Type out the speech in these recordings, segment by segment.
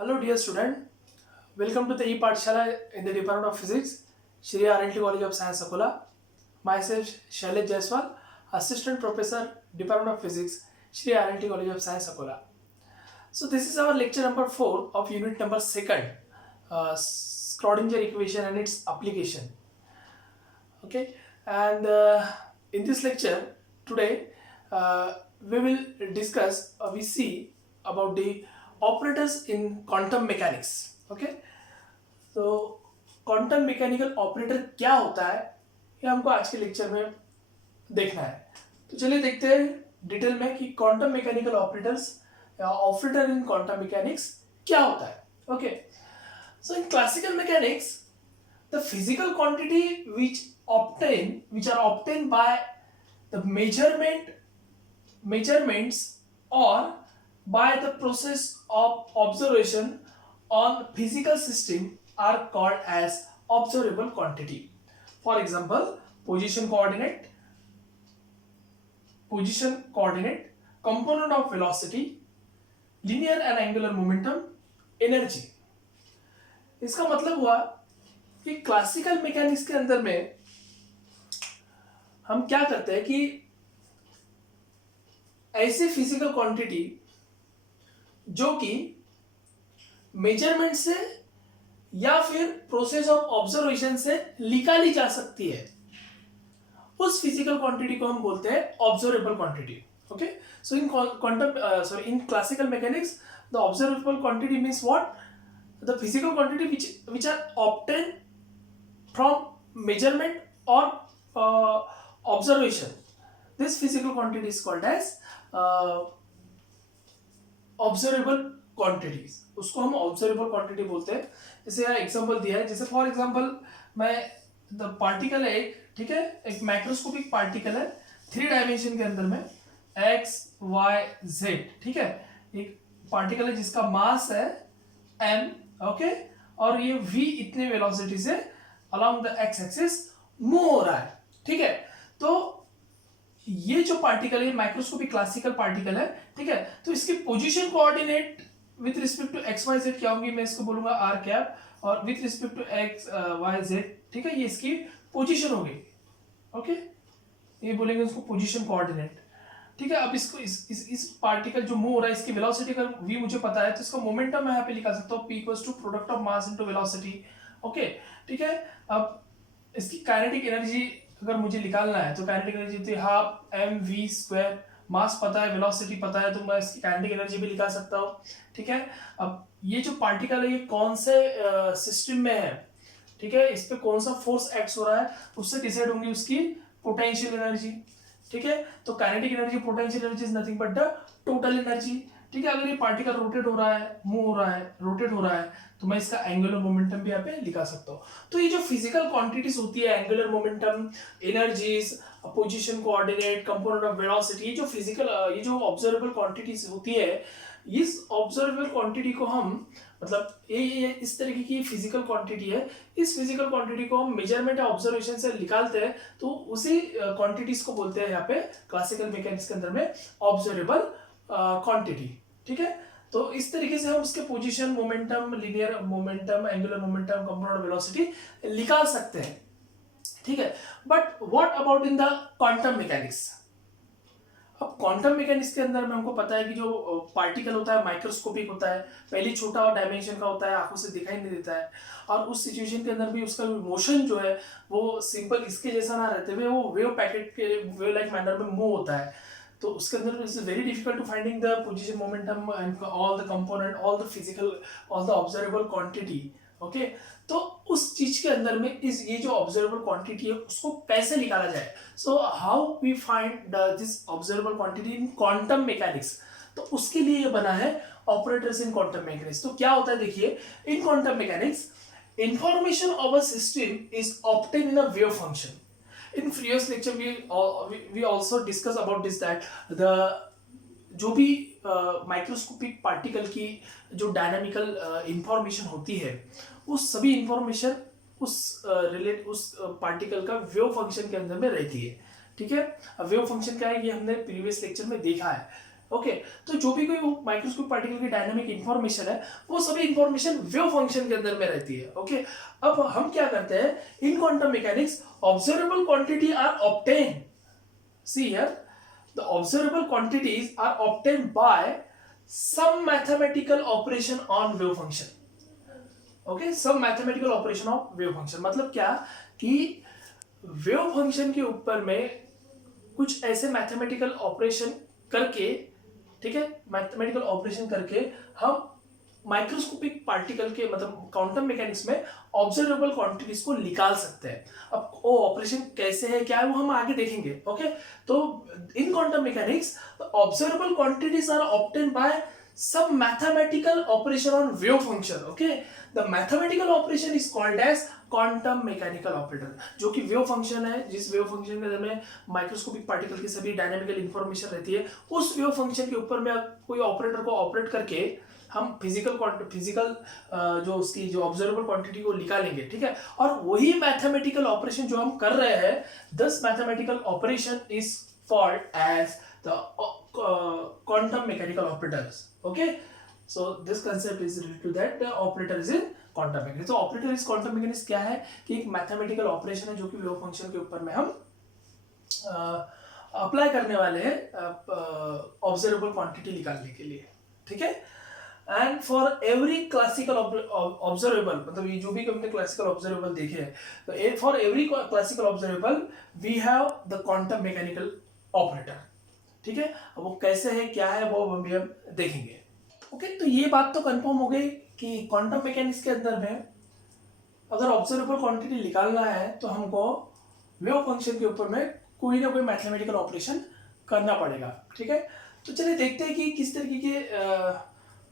Hello, dear student. Welcome to the e-Pathshala in the Department of Physics, Shri RLT College of Science, Akola. Myself, Shailesh Jaiswal, Assistant Professor, Department of Physics, Shri RLT College of Science, Akola. So this is our lecture number 4 of unit number 2, Schrodinger equation and its application. Okay, and in this lecture today, we will discuss, we see about the operators in quantum mechanics. Okay, तो quantum mechanical operator क्या होता है ये हमको आज के lecture में देखना है. तो चलिए देखते हैं डिटेल में कि क्वांटम मैकेनिकल ऑपरेटर्स या ऑपरेटर इन क्वांटम मैकेनिक्स क्या होता है. Okay, so in classical mechanics the physical quantity which are obtained by the measurements or by the process of observation on physical system are called as observable quantity. For example, position coordinate, component of velocity, linear and angular momentum, energy. इसका मतलब हुआ कि classical mechanics के अंदर में हम क्या करते हैं कि ऐसे फिजिकल क्वांटिटी जो कि मेजरमेंट से या फिर प्रोसेस ऑफ ऑब्जर्वेशन से निकाली जा सकती है, उस फिजिकल क्वांटिटी को हम बोलते हैं observable quantity. Okay, so in classical mechanics the observable quantity means what? The physical quantity which are obtained from measurement or observation. This physical quantity is called as observable quantities. उसको हम observable quantity बोलते हैं. जैसे यहाँ example दिया है, जैसे for example मैं द पार्टिकल है एक, ठीक है, एक माइक्रोस्कोपिक पार्टिकल है 3 डायमेंशन के अंदर में x y z, ठीक है, एक पार्टिकल है जिसका मास है m, ओके, और ये v इतने वेलोसिटी से along the x axis move हो रहा है. ठीक है, तो ये जो पार्टिकल है माइक्रोस्कोपिक क्लासिकल पार्टिकल है, ठीक है, तो इसकी position coordinate with respect to X Y Z क्या होंगी? मैं इसको बोलूंगा आर कैप, और with respect to X Y Z, ठीक है, ये इसकी पोजीशन होगी. ओके, ये बोलेंगे उसको पोजीशन कोऑर्डिनेट. ठीक है, अब इसको इस पार्टिकल जो मूव हो रहा है इसकी वेलोसिटी का v मुझे पता है, तो इसका मोमेंटम मैं यहाँ पे लिखा सकता हूँ p equals to product of mass into velocity. Okay, ठीक है, अब इसकी काइनेटिक एनर्जी अगर मुझे निकालना है तो काइनेटिक एनर्जी होती है हाफ एम वी स्क्वायर. मास पता है, वेलोसिटी पता है, तो मैं इसकी काइनेटिक एनर्जी भी निकाल सकता हूँ. ठीक है, अब ये जो पार्टिकल है ये कौन से सिस्टम में है, ठीक है, इस पे कौन सा फोर्स एक्ट हो रहा है, उससे डिसाइड होंगी उसकी पोटेंशियल एनर्जी. ठीक है, तो kinetic energy, potential energy is nothing but the total energy. ठीक है, अगर ये पार्टिकल रोटेट हो रहा है, मूव हो रहा है, रोटेट हो रहा है, तो मैं इसका एंगुलर मोमेंटम भी यहाँ पे लिखा सकता हूँ. तो ये जो फिजिकल क्वांटिटीज होती है, angular momentum, energies, position coordinate, component of velocity, ये जो फिजिकल, ये जो ऑब्जर्वेबल क्वांटिटीज होती है, इस ऑब्जर्वेबल क्वांटिटी को हम, मतलब ये इस तरीके की फिजिकल क्वांटिटी है, इस फिजिकल क्वांटिटी को हम मेजरमेंट या ऑब्जर्वेशन से निकालते हैं, तो उसी क्वांटिटीज को बोलते हैं यहाँ पे क्लासिकल मैकेनिक्स के अंदर में ऑब्जर्वेबल क्वांटिटी. ठीक है, तो इस तरीके से हम उसके position, momentum, linear momentum, angular momentum, component of velocity निकाल सकते हैं. ठीक है, but what about in the quantum mechanics? अब क्वांटम मैकेनिक्स के अंदर में हमको पता है कि जो पार्टिकल होता है माइक्रोस्कोपिक होता है, पहले छोटा डायमेंशन का होता है, आंखों से दिखाई नहीं देता है, और उस सिचुएशन के अंदर भी उसका मोशन जो है वो सिंपल इसके जैसा ना रहते हुए वो वेव पैकेट के वेव लाइक मैनर में मूव होता है. तो उसके अंदर it's very difficult to finding the position, momentum and all the component, all the physical, all the observable quantity. Okay, तो उस चीज के अंदर में ये जो ऑब्जर्वेबल क्वांटिटी है उसको कैसे निकाला जाए? So how we find this observable quantity in quantum mechanics? तो उसके लिए ये बना है ऑपरेटर्स इन क्वांटम मैकेनिक्स. तो क्या होता है देखिए, इन quantum mechanics information of a system is obtain in a wave function. In previous lecture we also discuss about this that the जो भी माइक्रोस्कोपिक पार्टिकल की जो डायनामिकल इंफॉर्मेशन होती है, उस सभी इंफॉर्मेशन उस पार्टिकल का वेव फंक्शन के अंदर में रहती है. ठीक है, वेव फंक्शन क्या है ये हमने प्रीवियस लेक्चर में देखा है. ओके तो जो भी कोई माइक्रोस्कोपिक पार्टिकल की डायनामिक इंफॉर्मेशन है वो सभी इंफॉर्मेशन वेव फंक्शन के अंदर में रहती है। ओके अब हम क्या करते हैं, in quantum mechanics observable quantity are obtain, see here the observable quantities are obtain by some mathematical operation on wave function. Okay some mathematical operation of wave function मतलब क्या कि वेव फंक्शन के ऊपर में कुछ ऐसे मैथमेटिकल ऑपरेशन करके, ठीक है, मैथमेटिकल ऑपरेशन करके हम माइक्रोस्कोपिक पार्टिकल के मतलब क्वांटम मैकेनिक्स में ऑब्जर्वेबल क्वांटिटीज को निकाल सकते हैं। अब वो ऑपरेशन कैसे है क्या है वो हम आगे देखेंगे। ओके तो in quantum mechanics observable quantities are obtain by some mathematical operation on wave function। okay the mathematical operation is called as quantum mechanical operator, जो कि वेव फंक्शन है, जिस वेव फंक्शन के अंदर में माइक्रोस्कोपिक पार्टिकल की सभी डायनामिकल इंफॉर्मेशन रहती है, उस वेव फंक्शन के ऊपर में कोई ऑपरेटर को ऑपरेट करके हम फिजिकल जो उसकी जो ऑब्जर्वेबल क्वांटिटी को निकालेंगे। ठीक है और वही मैथमेटिकल ऑपरेशन जो हम कर रहे हैं, this mathematical operation is called as the quantum mechanical operators। okay so this concept is related to that, the operator is in quantum mechanics। तो operator is quantum mechanics क्या है कि एक मैथमेटिकल ऑपरेशन है जो कि वेव फंक्शन के ऊपर में हम अप्लाई करने वाले हैं ऑब्जर्वेबल क्वांटिटी निकालने के लिए। ठीक है and for every classical observable मतलब ये जो भी हमने क्लासिकल ऑब्जर्वेबल देखे हैं, तो for every classical observable we have the quantum mechanical operator. ठीक है अब वो कैसे है क्या है वो हम भी अब देखेंगे। ओके तो ये बात तो कंफर्म हो गई कि क्वांटम मैकेनिक्स के अंदर में अगर ऑब्जर्वेबल क्वांटिटी निकालना है तो हमको वेव फंक्शन के ऊपर में कोई ना कोई मैथमेटिकल ऑपरेशन करना पड़ेगा। ठीक है तो चलिए देखते हैं कि किस तरीके के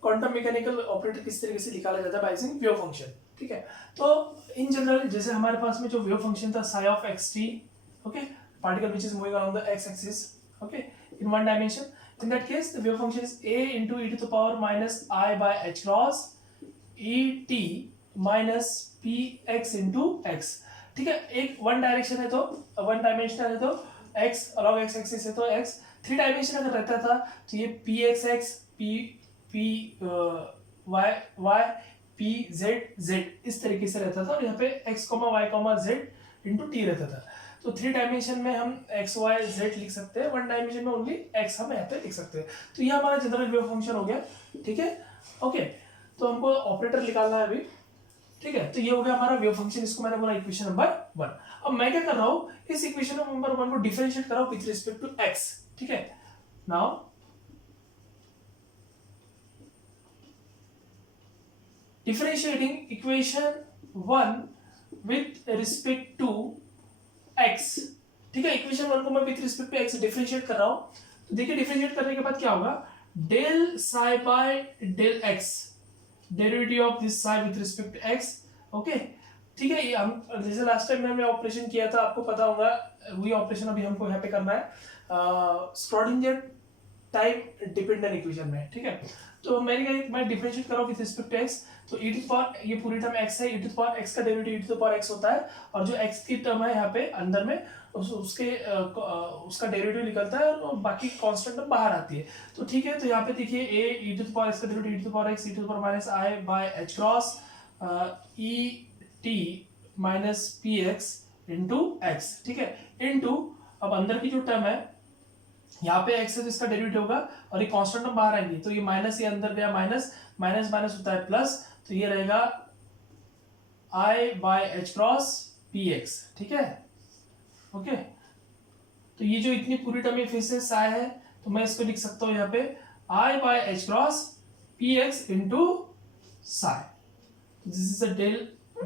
क्वांटम मैकेनिकल ऑपरेटर किस तरीके से निकाला जाता है बाय यूजिंग वेव फंक्शन। ठीक है तो इन जनरल जैसे हमारे पास में जो वेव फंक्शन था psi of xt, okay particle which is moving along the x axis, okay in one dimension, in that case the wave function is a into e to the power minus I by h cross e t minus p x into x। ठीक है एक one direction है तो one dimensional है तो x along x axis है तो x, three dimension अगर रहता था तो ये p x x p p y y p z z इस तरीके से रहता था और यहाँ पे x y z into t रहता था। तो थ्री डायमेंशन में हम एक्स वाई जेड लिख सकते हैं, वन डायमेंशन में ओनली एक्स हम यहाँ पे लिख सकते हैं। तो ये हमारा जनरल वेव फंक्शन हो गया। ठीक है ओके तो हमको ऑपरेटर निकालना है अभी। ठीक है तो ये हो गया हमारा वेव फंक्शन, इसको मैंने बोला इक्वेशन नंबर 1। अब मैं क्या कर रहा हूँ इस इक्वेशन नंबर 1 को डिफरेंशिएट कर रहा हूँ विद रिस्पेक्ट टू एक्स। ठीक है now differentiating equation 1 with respect to x। ठीक है इक्वेशन 1 को मैं with respect to x differentiate कर रहा हूं तो देखिए डिफरेंशिएट करने के बाद क्या होगा, del psi by del x, derivative of this psi with respect to x। Okay ठीक है ये हम जैसे लास्ट टाइम हमने ऑपरेशन किया था आपको पता होगा, वही ऑपरेशन अभी हमको यहाँ पे करना है स्क्रोडिंगर टाइम डिपेंडेंट इक्वेशन में। ठीक है तो मैं डिफरेंशिएट कर रहा हूं विद रिस्पेक्ट टू x, तो e टू पावर ये पूरी टर्म x है, e टू पावर x का derivative e to power x होता है और जो x की टर्म है यहाँ पे अंदर में उसका डेरिवेटिव निकलता है और बाकी कांस्टेंट टर्म बाहर आती है। तो ठीक है तो यहाँ पे देखिए a e to power x का derivative e to power x e to power minus i by h cross e t minus px into x। ठीक है इनटू अब अंदर की जो टर्म है यहाँ पे x है तो इसका डेरिवेटिव होगा और ये कांस्टेंट टर्म बाहर आएंगी तो ये माइनस ये अंदर गया माइनस माइनस माइनस होता है प्लस, तो ये रहेगा i by h cross px। ठीक है ओके तो ये जो इतनी पूरी टर्म फिर से साई है तो मैं इसको लिख सकता हूँ यहाँ पे i by h cross px into psi, this is a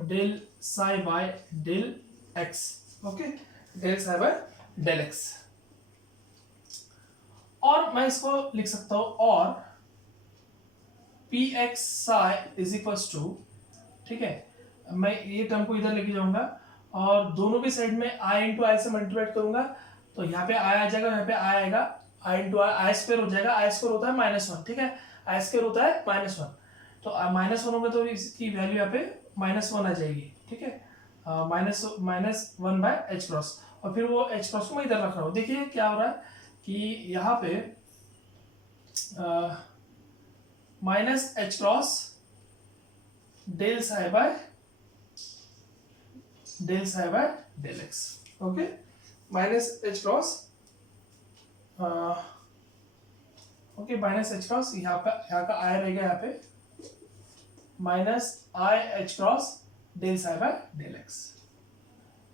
del psi by del x। Okay del psi by del x और मैं इसको लिख सकता हूं और P X psi is equals to, ठीक है मैं ये टर्म को इधर लेके जाऊंगा और दोनों भी साइड में आई इंटू आई से मल्टीप्लाई करूंगा तो यहाँ पे आई आ जाएगा, यहाँ पे आई आएगा, आई इंटू आई स्क्वायर हो जाएगा, आई स्क्वायर होता है -1। ठीक है आई स्क्वायर होता है -1 तो -1 होगा तो इसकी वैल्यू यहाँ पे -1 आ जाएगी। ठीक है -1 बाय एच क्रॉस और फिर वो एच क्रॉस को मैं इधर रख रहा हूँ। देखिए क्या हो रहा है कि यहाँ पे minus H cross del psi by del X. Okay, minus H cross, okay, minus H cross, यहाँ का आई रहेगा यहाँ पे minus I H cross del psi by del X.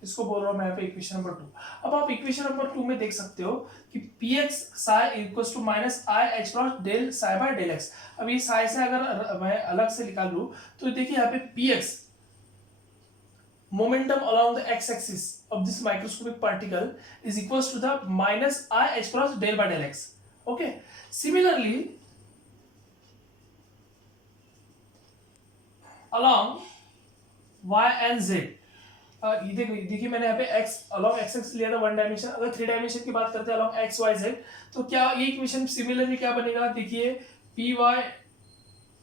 इसको बोल रहा हूँ मैं यहाँ पे इक्वेशन नंबर 2. अब आप इक्वेशन नंबर 2 में देख सकते हो कि P X psi equals to minus I H cross del psi by del X. अब ये साई से अगर मैं अलग से निकाल लूँ तो देखिए यहाँ पे P x momentum along the x-axis of this microscopic particle is equals to the minus I h cross del by del x. Okay. Similarly, along y and z, ये देखिए मैंने यहाँ पे x along x-axis लिया था 1 dimension. अगर 3 dimension की बात करते हैं along x y z, तो क्या ये इक्वेशन सिमिलरली क्या बनेगा? देखिए P Y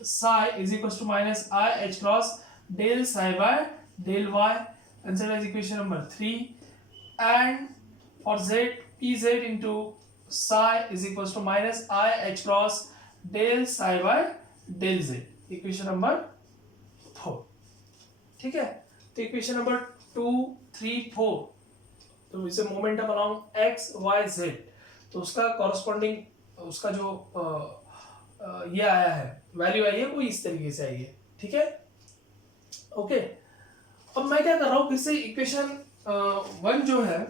psi is equals to minus I h cross del psi by del y. Consider as equation number 3. And for z, pz into psi is equals to minus I h cross del psi by del z. Equation number 4. ठीक है, तो equation number 2, 3, 4, तो इसे momentum along x y z, तो उसका corresponding उसका जो ये आया है, वैल्यू आई है, वो इस तरीके से आई है. ठीक है, ओके. अब मैं क्या कर रहा हूँ, फिर से इक्वेशन 1 जो है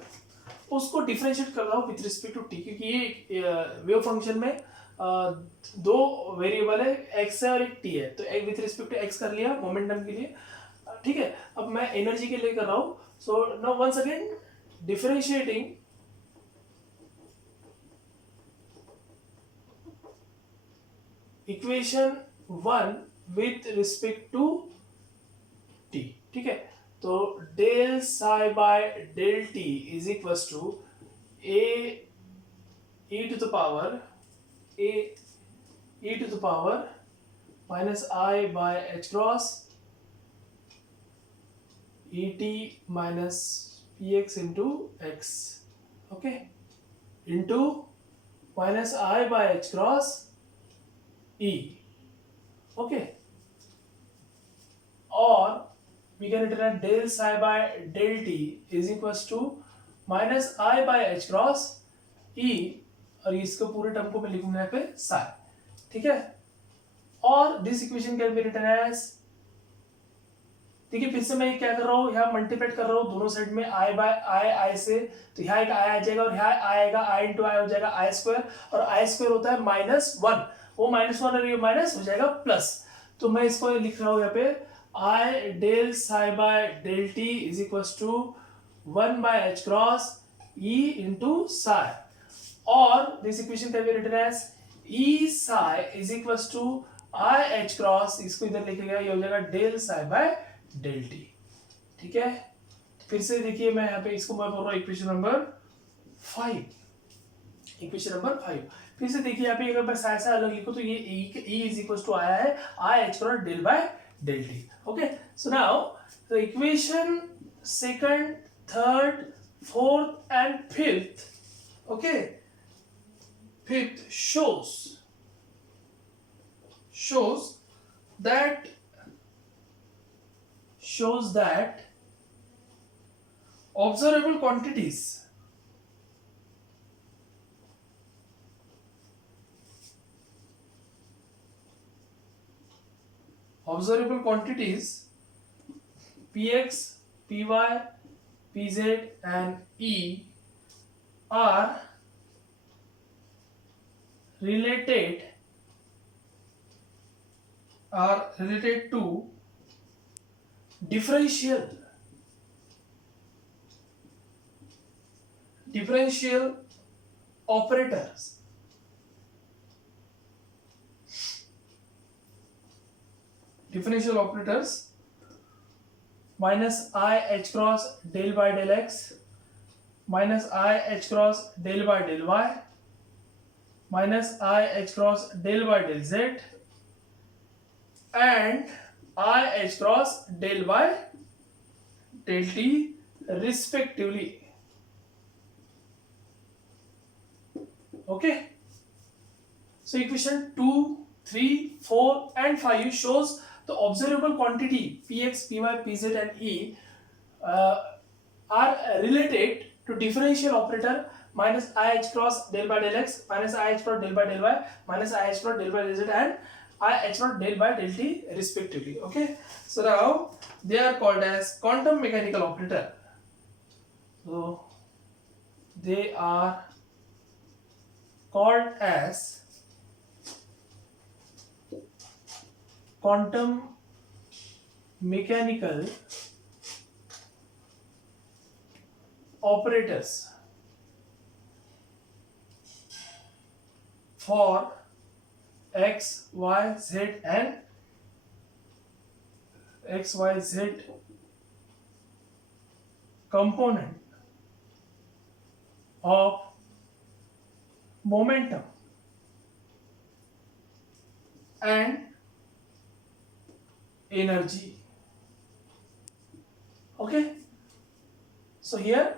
उसको डिफरेंशिएट कर रहा हूँ विथ रिस्पेक्ट टू टी, क्योंकि ये वेव फंक्शन में दो वेरिएबल है, एक्स है और एक टी है. तो एक विथ रिस्पेक्ट टू एक्स कर लिया मोमेंटम के लिए. ठीक है, अब मैं एनर्जी के लिए कर रहा हूँ. So now once again differentiating equation 1 with respect to T. ठीक है, तो del psi by del T is equals to A to the power minus I by H cross E T minus P x into X. Okay, into minus I by H cross E. Okay, और we can write as del psi by del t is equals to minus I by h cross e, और इसको पूरे term को मैं लिखूंगा यहाँ पे psi. ठीक है, और this equation can be written as, देखिए फिर से मैं क्या कर रहा हूँ, यहाँ मल्टीप्लाइड कर रहा हूँ दोनों साइड में i बाय i से, तो यहाँ एक i आ जाएगा और यहाँ i आएगा, i इंटू आई हो जाएगा i स्क्वायर, और i स्क्वायर होता है -1, वो -1 और ये माइनस हो जाएगा प्लस. तो मैं इसको लिख रहा हूँ यहाँ पे I del psi by del t is equals to 1 by h cross e into psi, और this equation can be written as e psi is equals to I h cross, इसको इधर लिखेगा, ये हो जाएगा del psi by del t. ठीक है, फिर से देखिए मैं यहाँ पे इसको मैं बोल रहा हूँ इक्वेशन नंबर 5. इक्वेशन नंबर 5 फिर से देखिए यहाँ पे अगर मैं साइड से अलग लिखूं तो ये e is equals to आया है I h cross del by del t. Okay, so now the equation 2nd, 3rd, 4th and 5th, okay, 5th shows that observable quantities px, py, pz and e are related to differential operators. Differential operators minus I h cross del by del x minus I h cross del by del y minus I h cross del by del z and I h cross del by del t respectively. Okay, so So equation 2, 3, 4 and 5 shows the observable quantity Px, Py, Pz and E are related to differential operator minus IH cross del by del x minus IH cross del by del y minus IH cross del by del z and IH cross del by del t respectively. Okay, so now they are called as quantum mechanical operator. So they are called as quantum mechanical operators for x, y, z and x, y, z component of momentum and energy. Okay, so here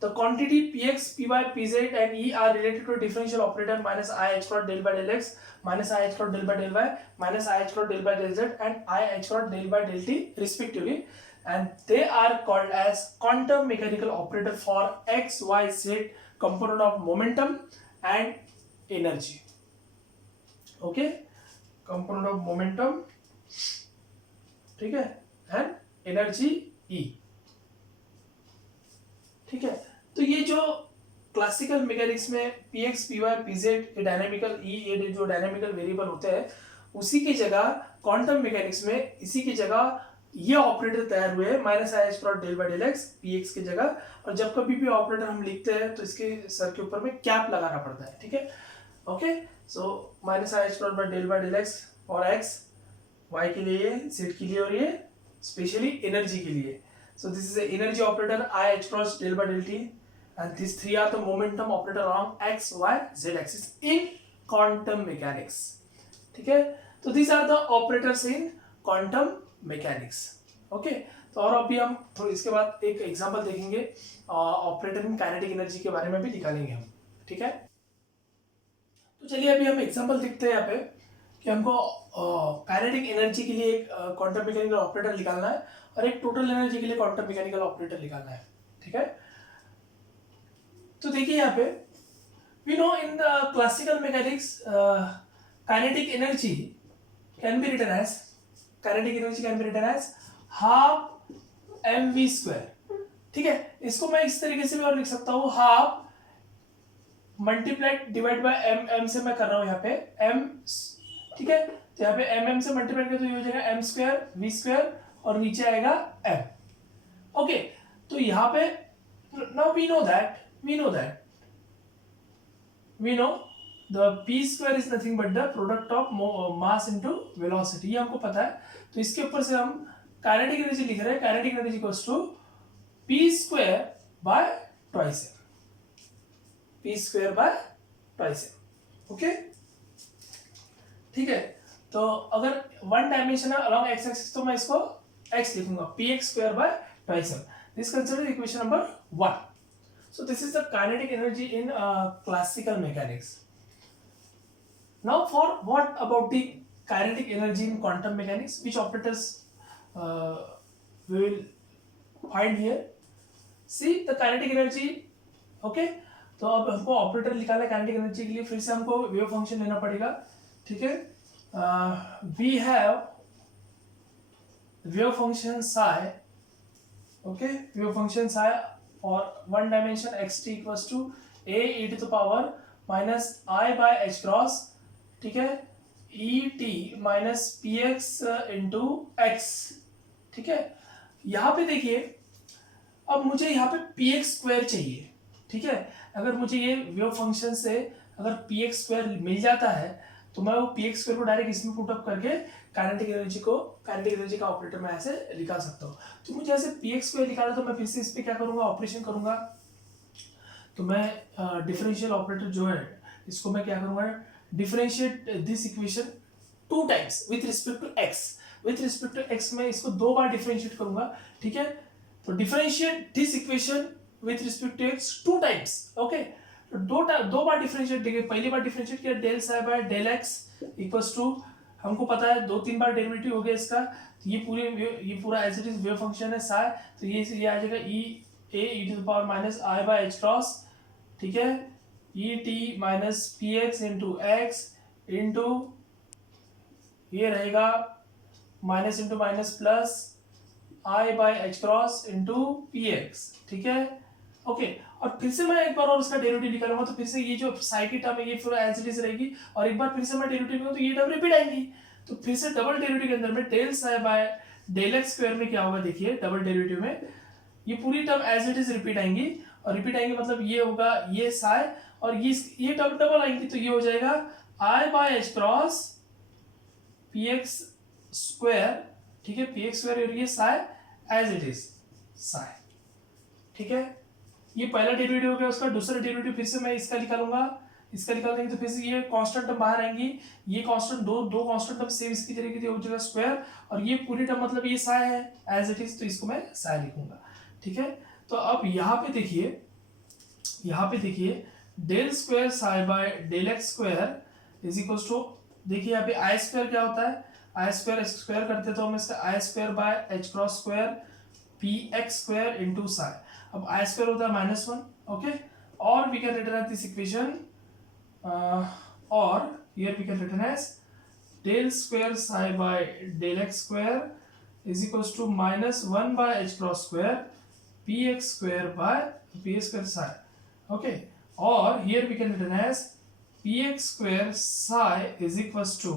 the quantity Px, Py, Pz and E are related to a differential operator minus IH cross del by del x minus IH cross del by del y minus IH cross del by del z and IH cross del by del t respectively, and they are called as quantum mechanical operator for x, y, z component of momentum and energy. Okay, component of momentum, ठीक है, and energy E. ठीक है, तो ये जो classical mechanics में Px, Py, Pz ये dynamical E ये जो डायनामिकल वेरिएबल होते हैं, उसी की जगह क्वांटम मैकेनिक्स में इसी की जगह ये ऑपरेटर तैयार हुए minus I H cross del by del X P X की जगह, और जब कभी भी ऑपरेटर हम लिखते हैं तो इसके सर के ऊपर में कैप लगाना पड़ता है. ठीक है, okay. So minus I H cross del by del X और एक्स वाई के लिए, जेड के लिए, और ये स्पेशली एनर्जी के लिए. So this is a energy operator I h cross del by del t, and these three are the momentum operator along x, y, z axis in quantum mechanics. ठीक है, तो these are the operators in quantum mechanics. Okay, तो और अभी हम थोड़ी इसके बाद एक एग्जांपल देखेंगे ऑपरेटर इन काइनेटिक एनर्जी के बारे में भी निकालेंगे हम. ठीक है, तो चलिए अभी हम एग्जांपल देखते हैं यहाँ पे कि हमको काइनेटिक एनर्जी के लिए एक क्वांटम मैकेनिकल ऑपरेटर निकालना है और एक टोटल एनर्जी के लिए क्वांटम मैकेनिकल ऑपरेटर निकालना है. ठीक है, तो देखिए यहाँ पे we know in the classical mechanics kinetic energy can be written as half mv square. ठीक है, इसको मैं इस तरीके से भी और लिख सकता हूँ, half multiplied divide by M से मैं कर रहा हूँ यहाँ पे m. ठीक है, तो यहाँ पे एम से मल्टीप्लाई करके तो ये हो जाएगा एम स्क्वायर वी स्क्वायर और नीचे आएगा m. ओके, तो यहाँ पे now we know the p square is nothing but the product of mass into velocity, ये हमको पता है. तो इसके ऊपर से हम काइनेटिक एनर्जी लिख रहे हैं, kinetic energy equals to p square by twice m, p square by twice m. Okay, ठीक है, तो अगर वन डायमेंशन है अलोंग एक्स एक्सिस तो मैं इसको x लिखूंगा px square by twice m. This consider equation number 1. So this is the kinetic energy in classical mechanics. Now for what about the kinetic energy in quantum mechanics, which operators we will find here. See the kinetic energy. Okay, तो अब हमको operator निकालना है kinetic energy के लिए, फिर से हमको वेव फंक्शन लेना पड़ेगा. ठीक है, we have wave function psi. Okay, wave function psi or one dimension xt equals to a e to the power minus I by h cross. ठीक है, e t minus px into x. ठीक है, यहाँ पे देखिए अब मुझे यहाँ पे px स्क्वायर चाहिए. ठीक है, अगर मुझे ये वेव फंक्शन से अगर px स्क्वायर मिल जाता है तो मैं वो px स्क्वायर को डायरेक्ट इसमें पुट अप करके काइनेटिक एनर्जी का ऑपरेटर मैं ऐसे निकाल सकता हूँ. तो मुझे ऐसे px स्क्वायर निकाला तो मैं फिर से इस पे क्या करूँगा, ऑपरेशन करूँगा. तो मैं डिफरेंशियल ऑपरेटर जो है इसको मैं क्या करूँगा, differentiate this equation 2 times with respect to x. With respect to x मैं इसको 2 बार डिफरेंशिएट करूँगा. ठीक है, तो differentiate this equation with respect to x 2 times. Okay, तो दो बार डिफरेंशिएट देखिए, पहली बार डिफरेंशिएट किया del psi by del X equals to, हमको पता है 2-3 बार डेरिवेटिव हो गया इसका, तो ये पूरा as it is wave function है साई, तो ये आ जाएगा e to the power minus I by H cross, ठीक है, e T minus P x into x into ये रहेगा minus into minus plus i by H cross into p x, ठीक है, ओके। और फिर से मैं एक बार और उसका डेरिवेटिव निकालूंगा, तो फिर से ये जो साई की टर्म है ये पूरा एज इट इज रहेगी, और एक बार फिर से मैं डेरिवेटिव लूंगा तो ये टर्म रिपीट आएंगी, तो फिर से डबल डेरिवेटिव के अंदर में del psi by del x square में क्या होगा देखिए, डबल डेरिवेटिव में ये पूरी term as it is repeat आएंगी, और रिपीट आएंगे मतलब ये होगा ये साई, और ये टर्म डबल आएंगी, तो ये हो जाएगा i by H cross p x square, ठीक है, पी एक्स स्क्वायर, और ये psi as it is psi, ठीक है। ये पहला डेरिवेटिव हो गया उसका, दूसरा डेरिवेटिव फिर से मैं इसका निकालूंगा, इसका निकाल देंगे तो फिर से ये कांस्टेंट टर्म बाहर आएंगी, ये कांस्टेंट दो कांस्टेंट टर्म सेम इसकी तरीके की हो जाएगा स्क्वायर, और ये पूरी टर्म मतलब ये साई है एज इट इज, तो इसको मैं साई लिखूंगा, ठीक है। तो अब यहाँ पे देखिए del square psi by del x square is equal to, देखिए यहाँ पे आई स्क्वायर क्या होता है, आई स्क्वायर स्क्वायर करते तो हम इसका i square by H cross square p x square into psi, अब आई स्क्वायर होता है -1, ओके, और we can return this equation, और here we can return as del square psi by del x square is equals to -1 by H cross square p x square by p square psi, okay, और here we can return as p x square psi is equals to,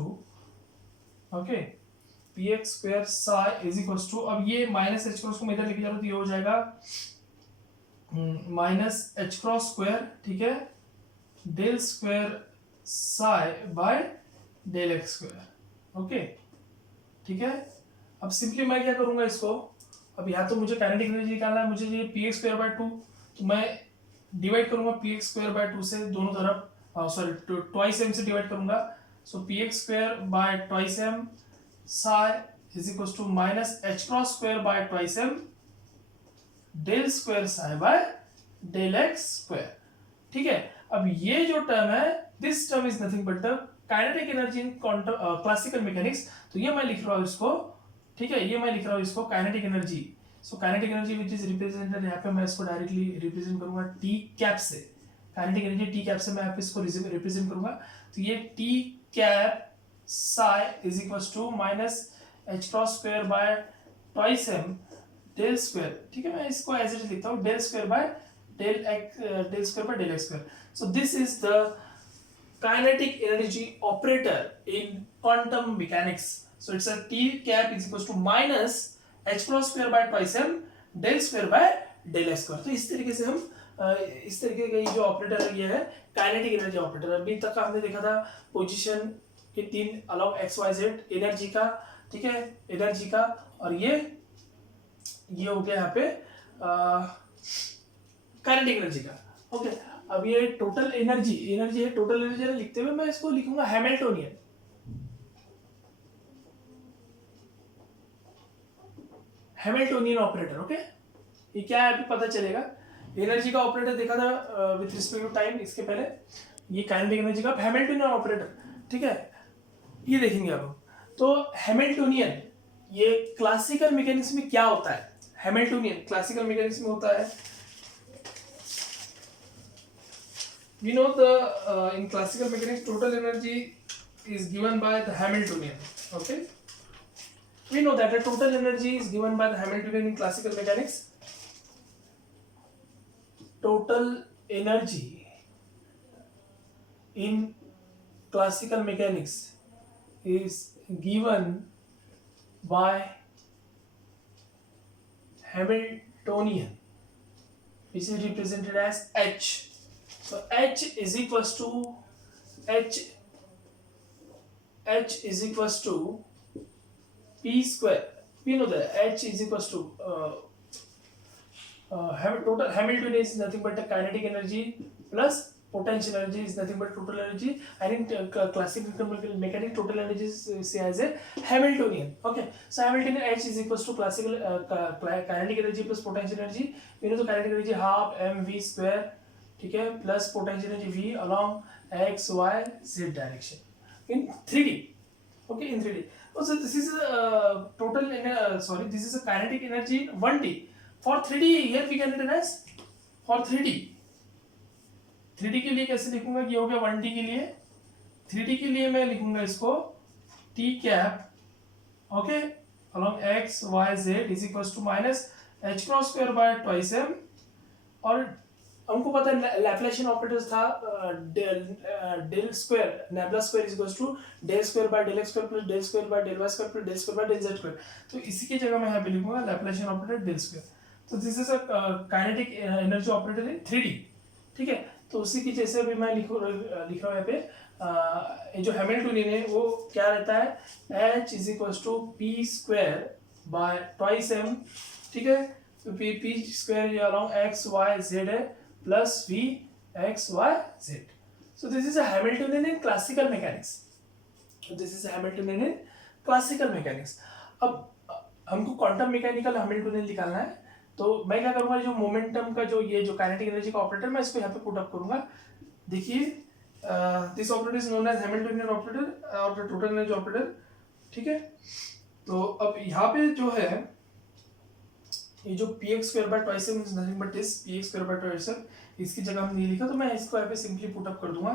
okay, P x square psi is equals to, अब ये minus H cross को मैं इधर लेके जा रहा हूँ तो ये हो जाएगा माइनस एच क्रॉस स्क्वायर, ठीक है, del square psi by del x square, okay, ठीक है। अब सिंपली मैं क्या करूंगा इसको, अब यहाँ तो मुझे काइनेटिक एनर्जी निकालना है, मुझे ये पी एक्स स्क्वायर बाय 2, तो मैं डिवाइड करूंगा पी एक्स स्क्वायर बाय 2 से दोनों तरफ, सॉरी ट्वाइस एम से डिवाइड करूंगा, so p x square by twice m psi is equal to minus H cross square by twice M del square psi by del x square, ठीक है। अब ये जो टर्म है, this term is nothing but the kinetic energy in quantum classical mechanics, तो ये मैं लिख रहा हूँ इसको, ठीक है, ये मैं लिख रहा हूँ इसको kinetic energy, so kinetic energy which is represented, यहाँ पे मैं इसको डायरेक्टली रिप्रेजेंट करूंगा टी कैप से, काइनेटिक एनर्जी टी कैप से मैं यहाँ पे इसको रिप्रेजेंट करूंगा, तो ये T cap psi is equal to minus H cross square by twice M del square, ठीक है, मैं इसको एज इट इज लिखता हूँ del square by del square by del x square, so this is the kinetic energy operator in quantum mechanics, so it's a t cap is equals to minus h cross square by twice m del square by del x square, तो इस तरीके से हम इस तरीके का ये जो ऑपरेटर है ये है काइनेटिक एनर्जी ऑपरेटर। अभी तक हमने देखा था पोजीशन के 3 along X Y Z energy का, ठीक है, एनर्जी का, और ये हो गया यहाँ पे काइनेटिक एनर्जी का, ओके। अब ये टोटल एनर्जी है, टोटल एनर्जी लिखते हुए मैं इसको लिखूंगा हैमिल्टोनियन, हैमिल्टोनियन ऑपरेटर, ओके। ये क्या है अभी पता चलेगा, एनर्जी का ऑपरेटर देखा था विथ रिस्पेक्ट टू टाइम, इसके पहले ये काइनेटिक एनर्जी का हैमिल्टोनियन ऑपरेटर, ठीक है, ये देखेंगे अब। तो हैमिल्टोनियन ये क्लासिकल मैकेनिक्स में क्या होता है, हैमिल्टोनियन क्लासिकल मैकेनिक्स में होता है, we know the in classical mechanics total energy is given by the Hamiltonian, okay, we know that the total energy is given by the Hamiltonian in classical mechanics, total energy in classical mechanics is given by Hamiltonian, which is represented as H. So H is equals to P square. We know that H is equals to total Hamiltonian is nothing but the kinetic energy plus potential energy is nothing but total energy, and in classical mechanics total energy is say as a Hamiltonian, okay. So Hamiltonian H is equals to classical kinetic energy plus potential energy. We know the kinetic energy half mv square, ठीक है, plus potential energy V along x y z direction in 3D. Okay, in 3D. So this is this is a kinetic energy in 1D. For 3D, here we can write as for 3D. 3D के लिए कैसे लिखूंगा, ये हो गया 1D के लिए. 3D के लिए मैं लिखूंगा इसको t cap, okay, along x y z is equals to minus h cross square by twice m. और हमको पता है लैप्लासियन ऑपरेटर्स था del square nebula square is equals to del square by del x square plus del square by del Y square plus del square by del Z square. तो इसी की जगह मैं यहाँ पे लिखूंगा लैप्लासियन ऑपरेटर डेल स्क्वायर. तो this is a kinetic energy operator in 3D. ठीक है, तो उसी की जैसे अभी मैं लिख रहा हूँ यहाँ पे ये जो हैमिल्टनियन है वो क्या रहता है, h is equals to P square by twice m. ठीक है, तो पी स्क्वायर ये अलोंग एक्स वाई जेड है plus v x y z. So this is a Hamiltonian in classical mechanics. This is a Hamiltonian in classical mechanics. अब हमको quantum mechanical Hamiltonian निकालना है, तो मैं क्या करूंगा, जो मोमेंटम का जो ये जो काइनेटिक एनर्जी का ऑपरेटर मैं इसको यहाँ पे पुट अप करूंगा. देखिए this operator is known as Hamiltonian operator और द टोटल एनर्जी ऑपरेटर. ठीक है, तो अब यहाँ पे जो है ये जो P x square by twice M is nothing but this P x square by twice M. इसकी जगह हमने ये लिखा, तो मैं इसको यहाँ पे सिंपली पुट अप कर दूंगा.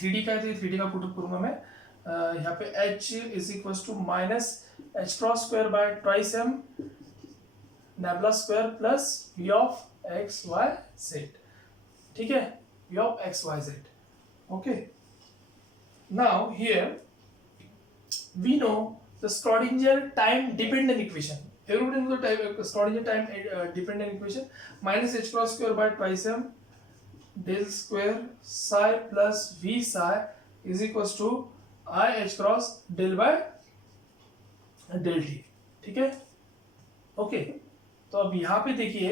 3D का है तो 3D का पुट अप करूंगा मैं. यहाँ पे h is equals to minus H cross square by twice m nebula square plus v of x Y Z. ठीक है, v of x Y z. Okay, now here we know the Schrödinger time dependent equation. Everybody knows the type Schrodinger time dependent equation. Minus h cross square by twice m del square psi plus v psi is equals to I h cross del by del t. ठीक है, okay. तो अब यहाँ पे देखिए,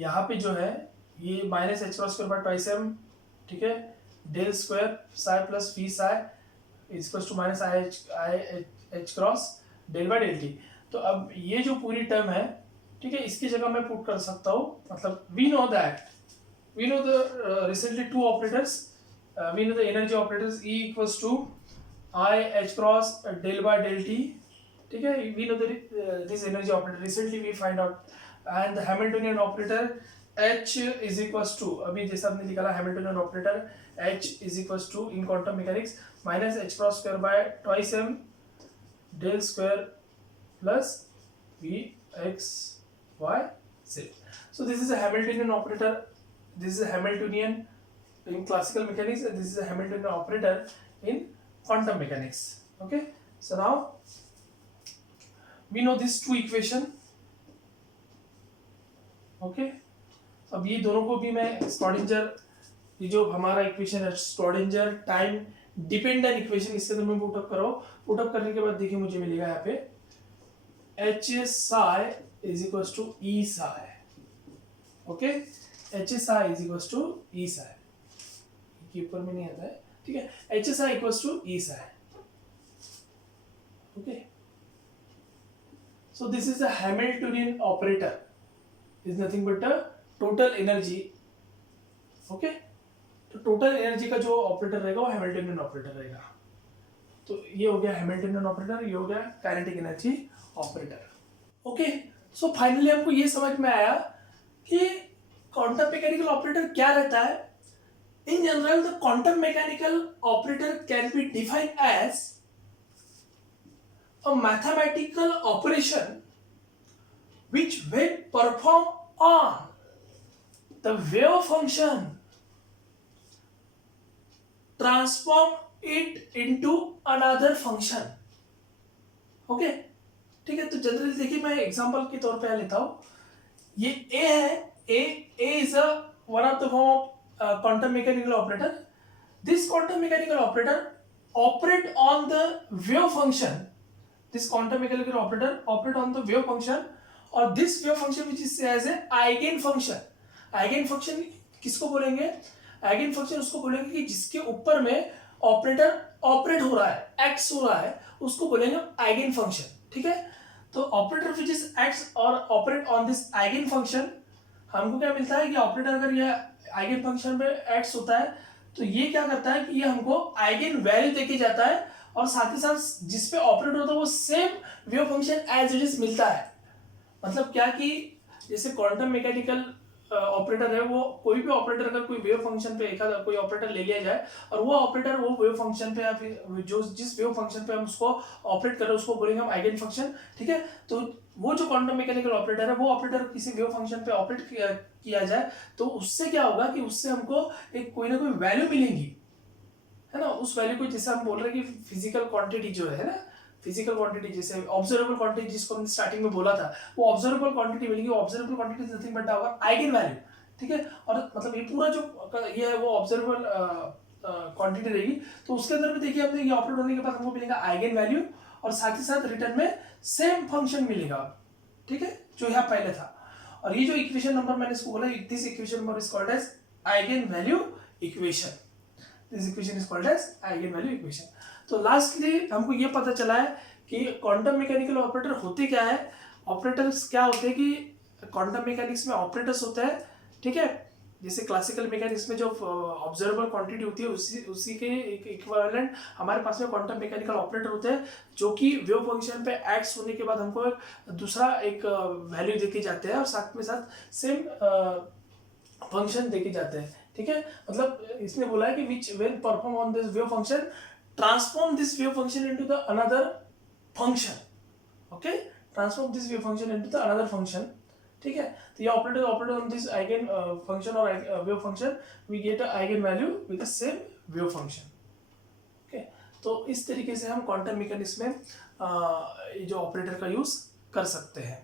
यहाँ पे जो है ये minus H cross square by twice M, ठीक है, del square psi plus V psi is equals to minus I H cross del by del T. तो अब ये जो पूरी टर्म है, ठीक है, इसकी जगह मैं पुट कर सकता हूँ, मतलब we know the recently two operators, we know the energy operators E equals to I H cross del by del T. ठीक है, we know this energy operator recently we find out. And the Hamiltonian operator H is equals to, अभी जैसा आपने निकाला Hamiltonian operator H is equals to in quantum mechanics minus H cross square by twice M del square plus v x y z. So this is a Hamiltonian operator. This is a Hamiltonian in classical mechanics, and this is a Hamiltonian operator in quantum mechanics. Okay. So now we know these two equation. Okay. अब ये दोनों को भी मैं स्क्रॉडिंजर, ये जो हमारा equation है स्क्रॉडिंजर टाइम डिपेंडेंट इक्वेशन, इसके अंदर मैं पुट अप करो. पुट अप करने के बाद देखिए मुझे मिलेगा यहाँ पे h psi is equals to e psi. Okay, h psi is equals to e psi. ये ऊपर में नहीं आता है, ठीक है. h psi equals to e psi. Okay, so this is a Hamiltonian operator, is nothing but a total energy. Okay, तो total energy का जो ऑपरेटर रहेगा वो हैमिल्टनियन ऑपरेटर रहेगा. तो ये हो गया हैमिल्टनियन ऑपरेटर, ये हो गया kinetic energy operator. Okay, so finally हमको ये समझ में आया कि क्वांटम मैकेनिकल ऑपरेटर क्या रहता है. In general the quantum mechanical operator can be defined as a mathematical operation which when performed on the wave function transform it into another function. Okay, ठीक है. तो जनरली देखिए मैं एग्जांपल के तौर पे लेता हूँ. ये A है, A is a one of the form of quantum mechanical operator. This quantum mechanical operator operate on the wave function. This quantum mechanical operator operate on the wave function, और this wave function which is as a eigen function. eigen function किसको बोलेंगे? eigen function उसको बोलेंगे कि जिसके ऊपर में operator operate हो रहा है, एक्स हो रहा है, उसको बोलेंगे eigen function. ठीक है, तो operator which is acts or operate on this eigen function हमको क्या मिलता है कि ऑपरेटर अगर ये आइगन फंक्शन पे एक्ट्स होता है तो ये क्या करता है कि ये हमको आइगन वैल्यू देके जाता है और साथ ही साथ जिस पे ऑपरेटर होता है वो same wave function as it is मिलता है। मतलब क्या कि जैसे क्वांटम मैकेनिकल ऑपरेटर है, वो कोई भी ऑपरेटर अगर कोई वेव फंक्शन पे एक कोई ऑपरेटर ले लिया जाए और वो ऑपरेटर वो वेव फंक्शन पे या फिर जो जिस वेव फंक्शन पे हम उसको ऑपरेट कर रहे हैं उसको बोलेंगे हम आइगन फंक्शन, ठीक है। तो वो जो क्वांटम मैकेनिकल ऑपरेटर है वो ऑपरेटर किसी वेव फंक्शन पे ऑपरेट किया जाए तो उससे क्या होगा कि उससे हमको एक कोई ना कोई वैल्यू मिलेंगी, है ना। उस वैल्यू को जैसे हम बोल रहे हैं कि फिजिकल क्वांटिटी जो है ना, फिजिकल क्वांटिटी जैसे ऑब्जर्वेबल क्वांटिटी जिसको हमने स्टार्टिंग में बोला था, वो ऑब्जर्वेबल क्वांटिटी मिलेगी। Observable quantity is nothing but our eigen value, ठीक है। और मतलब ये पूरा जो ये है वो ऑब्जर्वेबल क्वांटिटी रहेगी। तो उसके अंदर भी देखिए हमने ये ऑपरेट होने के बाद हमको मिलेगा आइगन वैल्यू और साथ ही साथ रिटर्न में सेम फंक्शन मिलेगा, ठीक है, जो यहाँ पहले था। और ये जो इक्वेशन नंबर मैंने इसको बोला, this equation number is called as eigen value equation. This equation is called as eigen value equation. तो लास्टली हमको ये पता चला है कि क्वांटम मैकेनिकल ऑपरेटर होते क्या है। ऑपरेटर्स क्या होते हैं कि क्वांटम मैकेनिक्स में ऑपरेटर्स होते हैं, ठीक है। जैसे क्लासिकल मैकेनिक्स में जो ऑब्जर्वेबल क्वांटिटी होती है उसी के एक इक्विवेलेंट हमारे पास में क्वांटम मैकेनिकल ऑपरेटर होते हैं, जो कि वेव फंक्शन पे एक्ट्स होने के बाद हमको दूसरा एक वैल्यू देके जाते हैं और साथ में साथ सेम फंक्शन देके जाते हैं, ठीक है। मतलब इसने बोला है कि which when perform on this wave function transform this wave function into the another function, okay, transform this wave function into the another function, ठीक है। तो ये operator on this eigen function or wave function we get a eigen value with the same wave function, okay. तो इस तरीके से हम quantum mechanics में ये जो ऑपरेटर का यूज कर सकते हैं,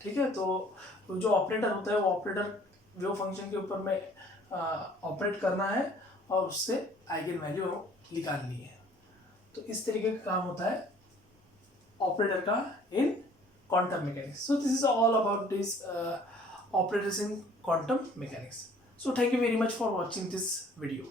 ठीक है। तो जो ऑपरेटर होता है वो ऑपरेटर वेव फंक्शन के ऊपर में ऑपरेट करना है और उससे आइगन वैल्यू निकालनी है। तो इस तरीके का काम होता है ऑपरेटर का इन quantum mechanics. So this is all about this operators in quantum mechanics. So thank you very much for watching this video.